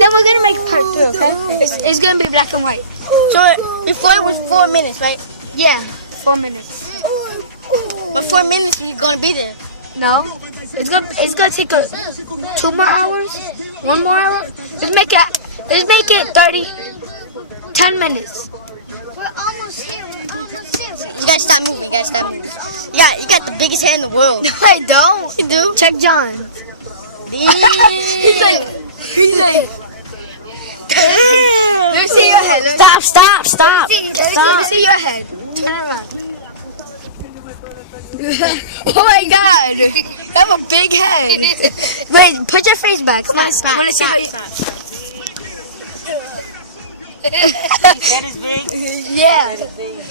then we're gonna make part 3, okay? It's gonna be black and white. So before it was 4 minutes, right? Yeah, 4 minutes. But 4 minutes and you're gonna be there. No, it's gonna take 2 more hours, 1 more hour. Let's make it 30, 10 minutes. We're almost here. You gotta stop moving. Yeah, you got the biggest head in the world. I don't. You do? Check John. Yeah. He's like. Let me see your head. Stop. Let me see your head. Turn around. Oh my God! You have a big head. Wait, put your face back. Come on, Stop. Yeah.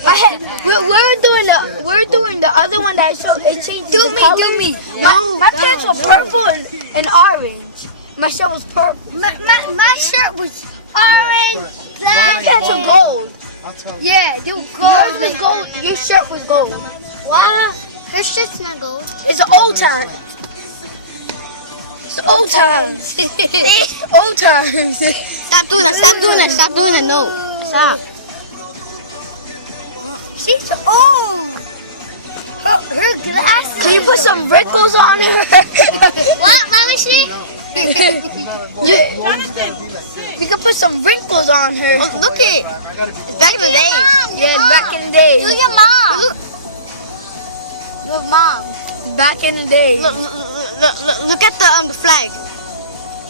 My head. We're doing the other one that I showed. It changed the color. Do me. My pants were purple and orange. My shirt was purple. My shirt was orange, My black. pants were gold. Yeah, they were Yours gold. was gold. Your shirt was gold. Wow. Her shirt's not gold. It's old time. It's old times. Old times. Stop doing that. No. Stop. She's old. Her glasses. Can you put some wrinkles on her? What? Let me see. You can put some wrinkles on her. Look it. Back in the day. Yeah, back in the day. Do your mom. Your mom. Back in the day. Look at the flag.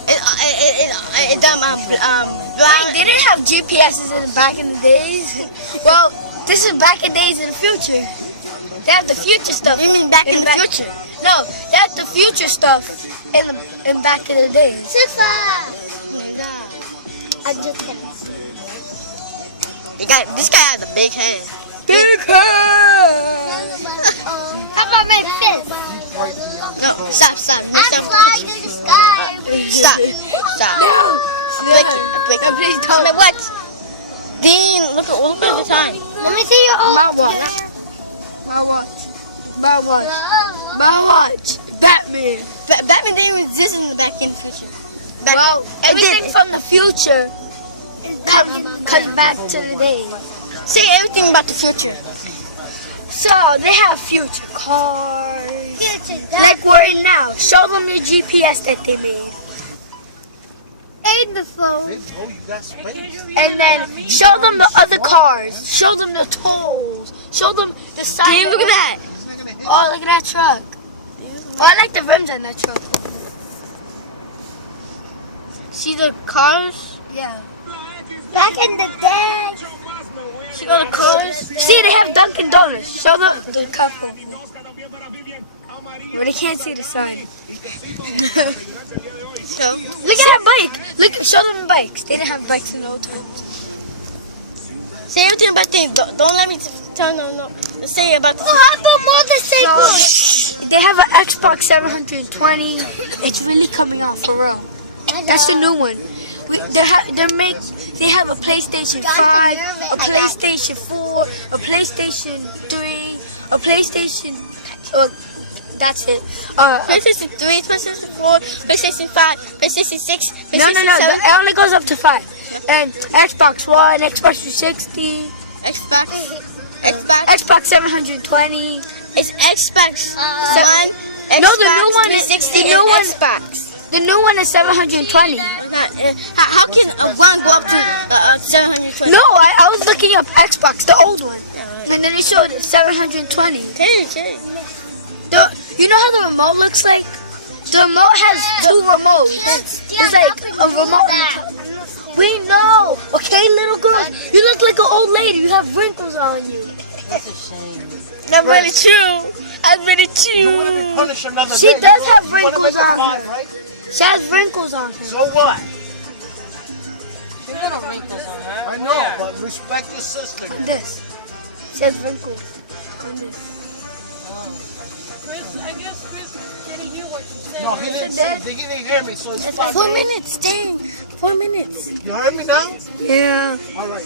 It blind. They didn't have GPSs in back in the days. Well, this is back in days in the future. They have the future stuff. You mean back in the future? No, they have the future stuff in back in the days. Sifa. Oh my God. I just hit This guy has a big head. Big head. How about my fist? No, stop. I fly through the sky. Stop. Break it. Please don't. Like what? Dean, look at the time. Let me see your old. My watch. Batman. Batman didn't exist in the back in the future. Well, everything from the future comes back to the day. Say everything about the future. So they have future cars. Future Like we're in now. Show them your GPS that they made. in the phone. And then show them the other cars. Show them the tolls. Show them the sign. Dean, look at that. Oh, look at that truck. Oh, I like the rims on that truck. See the cars? Yeah. Back in the day. See all the cars? See, they have Dunkin' Donuts. Show them the couple. But they can't see the sign. So, Look at that bike. Show them the bikes. They didn't have bikes in the old times. say everything about things. Don't let me tell no. Say about the What happened motorcycles? So, they have an Xbox 720. It's really coming out for real. That's the new one. They have a PlayStation 5, a PlayStation 4, a PlayStation 3, a PlayStation. That's it. PlayStation 3, PlayStation 4, PlayStation 5, PlayStation 6, PlayStation No. 7, It only goes up to 5. And Xbox One, Xbox 360, Xbox 720. It's Xbox One, Xbox No, the new one is 360, the new and one. Xbox. The new one is 720. How can one go up to 720? No, I was looking up Xbox, the old one, and then it showed 720. Okay. You know how the remote looks like? The remote has 2 remotes. It's like a remote. We know. Okay, little girl, you look like an old lady. You have wrinkles on you. That's a shame. That's really true. That's really You want to be true. punished another She day. does have You want to wrinkles make a on five, her. right? She has wrinkles on her. So what? She got no wrinkles on her. I know, but respect your sister. This. She has wrinkles on this. Chris, I guess Chris didn't hear what you said. No, he didn't say. He didn't hear me, so it's 5 4 minutes. minutes, dang. 4 minutes. You heard me now? Yeah. All right.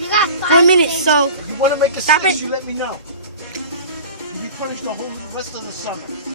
You got 4 minutes, so. If you want to make a Stop 6, it. you let me know. You'll be punished the whole rest of the summer.